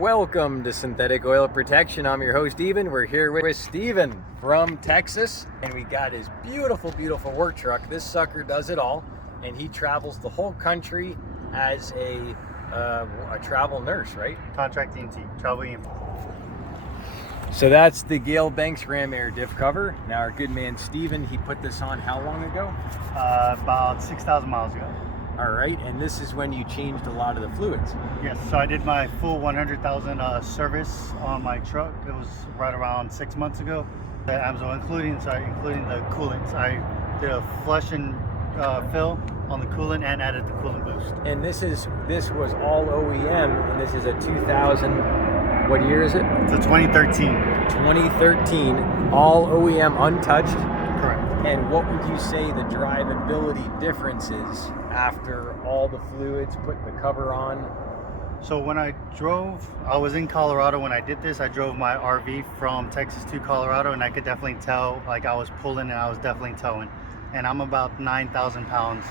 Welcome to Synthetic Oil Protection. I'm your host, Eben. We're here with Steven from Texas, and we got his beautiful, beautiful work truck. This sucker does it all, and he travels the whole country as a travel nurse, right? Contract EMT, travel EMT. So that's the Gale Banks Ram Air diff cover. Now our good man Steven, he put this on how long ago? About 6,000 miles ago. All right, and this is when you changed a lot of the fluids. Yes, so I did my full 100,000 service on my truck. It was right around 6 months ago. The AMSOIL, including the coolant. I did a flush and fill on the coolant and added the coolant boost. And this was all OEM, and this is a 2000. What year is it? It's a 2013. 2013, all OEM, untouched. Correct. And what would you say the drivability difference is after all the fluids, putting the cover on? So when I was in Colorado when I did this. I drove my RV from Texas to Colorado, and I could definitely tell, like, I was pulling and I was definitely towing. And I'm about 9,000 pounds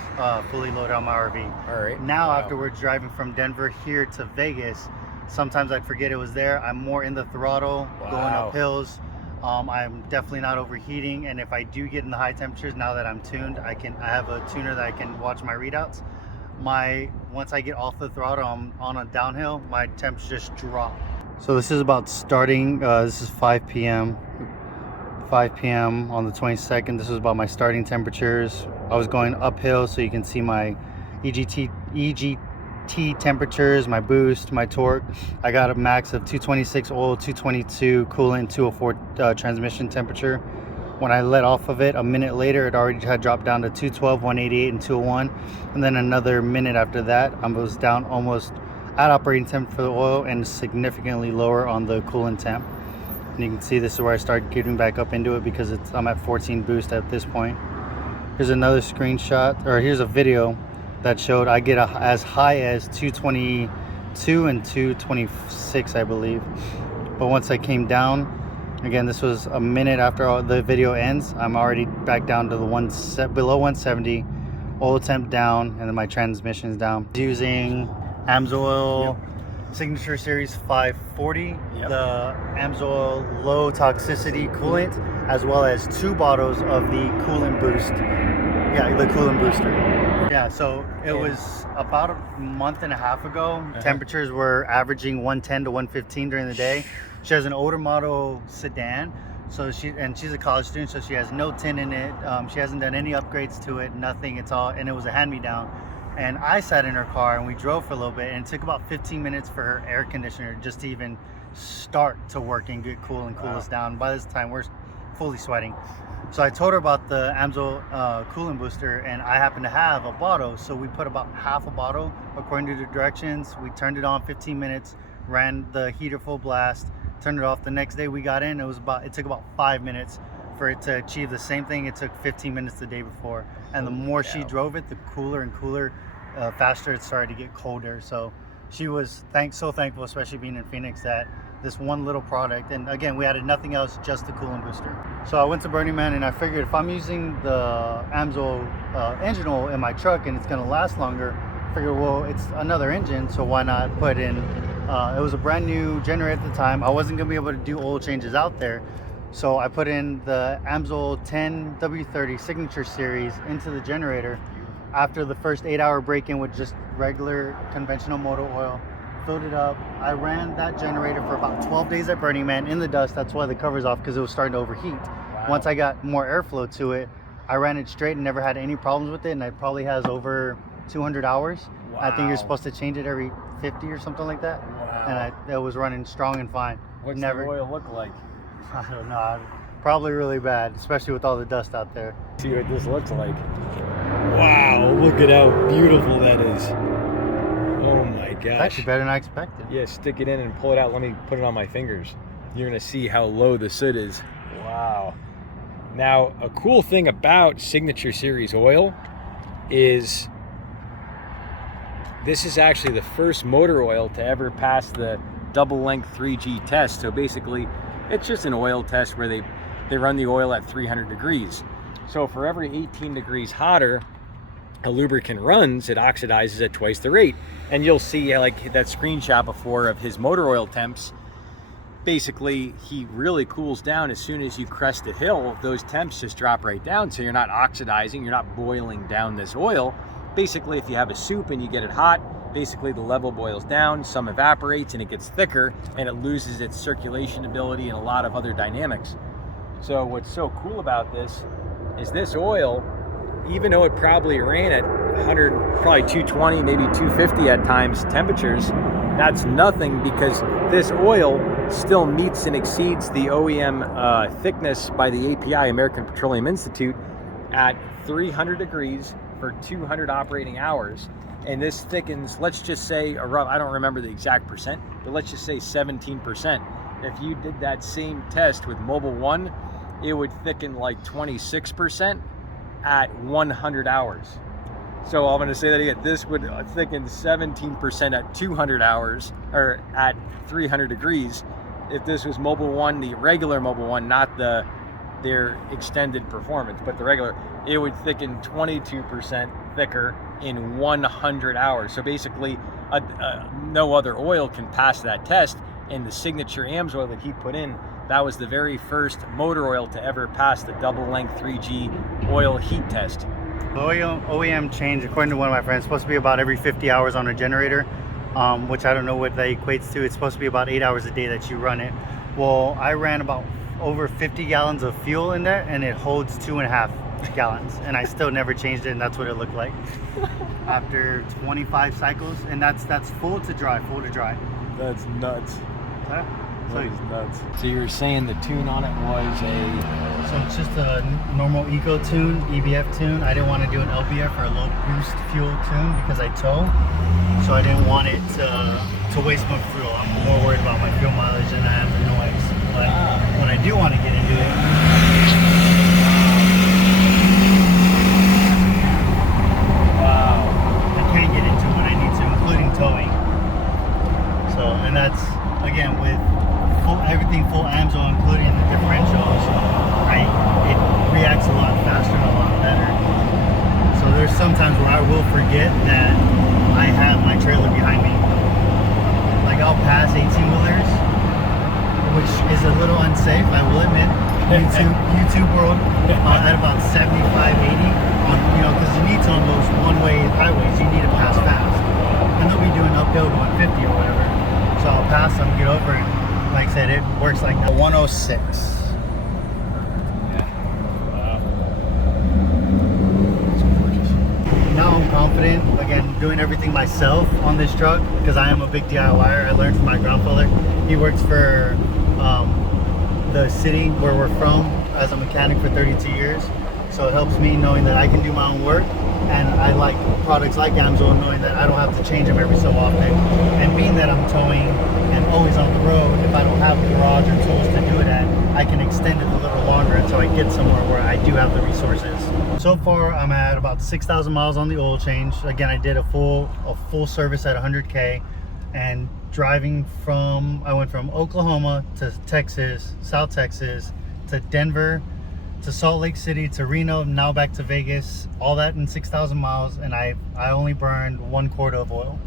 fully loaded on my RV. All right. Now, wow. After we're driving from Denver here to Vegas, sometimes I'd forget it was there. I'm more in the throttle, wow. going up hills. I'm definitely not overheating, and if I do get in the high temperatures, now that I'm tuned, I have a tuner that I can watch my readouts. Once I get off the throttle, I'm on a downhill, my temps just drop. So this is about starting. This is 5 p.m. 5 p.m. on the 22nd. This is about my starting temperatures. I was going uphill, so you can see my EGT temperatures, my boost, my torque. I got a max of 226 oil, 222 coolant, 204 transmission temperature. When I let off of it, a minute later, it already had dropped down to 212, 188, and 201. And then another minute after that, I was down almost at operating temp for the oil and significantly lower on the coolant temp. And you can see this is where I start getting back up into it because I'm at 14 boost at this point. Here's another screenshot, or here's a video that showed I get as high as 222 and 226, I believe. But once I came down, again, this was a minute after the video ends, I'm already back down to the below 170, oil temp down, and then my transmission's down. Using AMSOIL Signature Series 540, the AMSOIL low toxicity coolant, as well as 2 bottles of the coolant boost. Yeah, the coolant booster. Yeah, so it was about a month and a half ago. Temperatures were averaging 110 to 115 during the day. She has an older model sedan, so she's a college student, so she has no tint in it. She hasn't done any upgrades to it, nothing. It's all, and it was a hand-me-down. And I sat in her car and we drove for a little bit, and it took about 15 minutes for her air conditioner just to even start to work and get cool and cool us down. By this time, we're fully sweating. So I told her about the AMSOIL coolant booster, and I happen to have a bottle, so we put about half a bottle according to the directions. We turned it on 15 minutes, ran the heater full blast, turned it off. The next day we got in, it took about 5 minutes for it to achieve the same thing it took 15 minutes the day before. And the more she drove it, the cooler and cooler, faster it started to get colder. So she was so thankful, especially being in Phoenix, that this one little product, and again, we added nothing else, just the coolant booster. So I went to Burning Man, and I figured if I'm using the AMSOIL engine oil in my truck and it's gonna last longer, I figured, well, it's another engine, so why not put in, it was a brand new generator at the time. I wasn't gonna be able to do oil changes out there, so I put in the AMSOIL 10W30 Signature Series into the generator after the first 8-hour break-in with just regular conventional motor oil. Filled it up. I ran that generator for about 12 days at Burning Man in the dust. That's why the cover's off, because it was starting to overheat. Wow. Once I got more airflow to it, I ran it straight and never had any problems with it, and it probably has over 200 hours. Wow. I think you're supposed to change it every 50 or something like that. Wow. And it was running strong and fine. What's the oil look like? I don't know. Probably really bad, especially with all the dust out there. See what this looks like. Wow, look at how beautiful that is. Oh my gosh. It's actually better than I expected. Yeah, stick it in and pull it out. Let me put it on my fingers. You're gonna see how low the soot is. Wow. Now, a cool thing about Signature Series oil is this is actually the first motor oil to ever pass the double length 3G test. So basically, it's just an oil test where they run the oil at 300 degrees. So for every 18 degrees hotter, a lubricant runs, it oxidizes at twice the rate. And you'll see like that screenshot before of his motor oil temps. Basically, he really cools down as soon as you crest a hill. Those temps just drop right down, so you're not oxidizing, you're not boiling down this oil. Basically, if you have a soup and you get it hot, basically the level boils down, some evaporates, and it gets thicker, and it loses its circulation ability and a lot of other dynamics. So what's so cool about this is this oil, even though it probably ran at 100, probably 220, maybe 250 at times temperatures, that's nothing, because this oil still meets and exceeds the OEM thickness by the API, American Petroleum Institute, at 300 degrees for 200 operating hours. And this thickens, let's just say, I don't remember the exact percent, but let's just say 17%. If you did that same test with Mobil 1, it would thicken like 26% at 100 hours. So I'm going to say that again. This would thicken 17% at 200 hours, or at 300 degrees. If this was Mobil 1, the regular Mobil 1, not their extended performance, but the regular, it would thicken 22% thicker in 100 hours. So basically, no other oil can pass that test. And the signature AMSOIL that he put in, that was the very first motor oil to ever pass the double length 3G oil heat test. The OEM change, according to one of my friends, is supposed to be about every 50 hours on a generator, which I don't know what that equates to. It's supposed to be about 8 hours a day that you run it. Well, I ran about over 50 gallons of fuel in there, and it holds 2.5 gallons, and I still never changed it, and that's what it looked like after 25 cycles. And that's full to dry. That's nuts. Huh? That is nuts. So you were saying the tune on it was So it's just a normal eco tune, EBF tune. I didn't want to do an LBF or a low boost fuel tune because I tow, so I didn't want it to waste my fuel. I'm more worried about my fuel mileage than I am the noise. But when I do want to get into it, I can get into it when I need to, including towing. So, and that's again with everything full AMSOIL, including the differentials, it reacts a lot faster and a lot better. So there's sometimes where I will forget that I have my trailer behind me. Like I'll pass 18-wheelers, which is a little unsafe, I will admit. YouTube world at about 75, 80, because you need to, on those one-way highways, you need to pass fast. And they'll be doing uphill 150 or whatever. So I'll pass them, get over it. Like I said, it works like that. 106. Yeah. Wow. That's gorgeous. Now I'm confident, again, doing everything myself on this truck, because I am a big DIYer. I learned from my grandfather. He works for the city where we're from as a mechanic for 32 years. So it helps me knowing that I can do my own work. And I like products like AMSOIL, knowing that I don't have to change them every so often. And being that I'm towing and always on the road, if I don't have the garage or tools to do it at, I can extend it a little longer until I get somewhere where I do have the resources. So far, I'm at about 6,000 miles on the oil change. Again, I did a full service at 100K, and driving I went from Oklahoma to Texas, South Texas, to Denver, to Salt Lake City, to Reno, now back to Vegas, all that in 6,000 miles, and I only burned 1 quart of oil.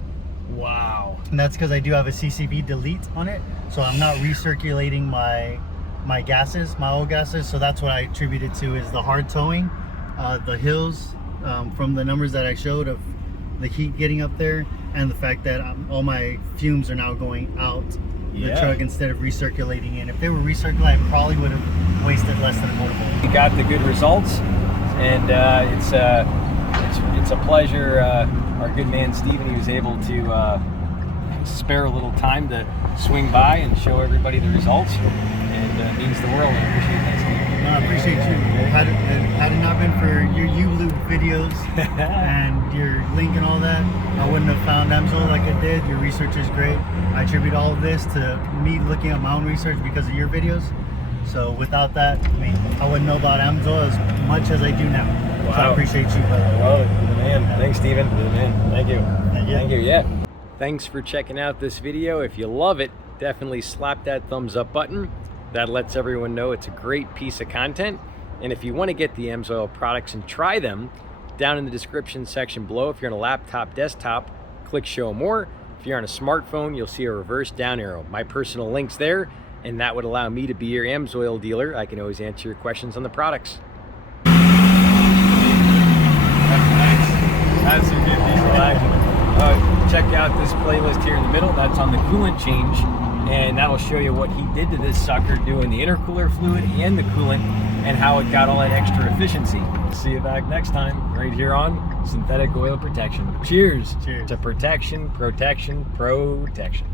Wow. And that's because I do have a CCV delete on it, so I'm not recirculating my gases, my oil gases. So that's what I attribute it to, is the hard towing, the hills, from the numbers that I showed of the heat getting up there, and the fact that all my fumes are now going out the truck instead of recirculating in. If they were recirculating, I probably would have wasted less than a motorboat. We got the good results, and it's a pleasure. Our good man Steven, he was able to spare a little time to swing by and show everybody the results, and it means the world. I appreciate that, Steven. No, I appreciate you. Had it not been for your YouLubher videos and your link and all that, I wouldn't have found AMSOIL like I did. Your research is great. I attribute all of this to me looking at my own research because of your videos. So without that, I wouldn't know about AMSOIL as much as I do now. Wow. So I appreciate you, brother. I love it. You're the man. Thanks, Steven. You're the man. Thank you. Thank you. Yeah. Thanks for checking out this video. If you love it, definitely slap that thumbs up button. That lets everyone know it's a great piece of content. And if you want to get the AMSOIL products and try them, down in the description section below. If you're on a laptop, desktop, click show more. If you're on a smartphone, you'll see a reverse down arrow. My personal link's there, and that would allow me to be your AMSOIL dealer. I can always answer your questions on the products. That's some good diesel action. Check out this playlist here in the middle. That's on the coolant change, and that will show you what he did to this sucker doing the intercooler fluid and the coolant and how it got all that extra efficiency. See you back next time right here on Synthetic Oil Protection. Cheers. Cheers. To protection, protection, protection.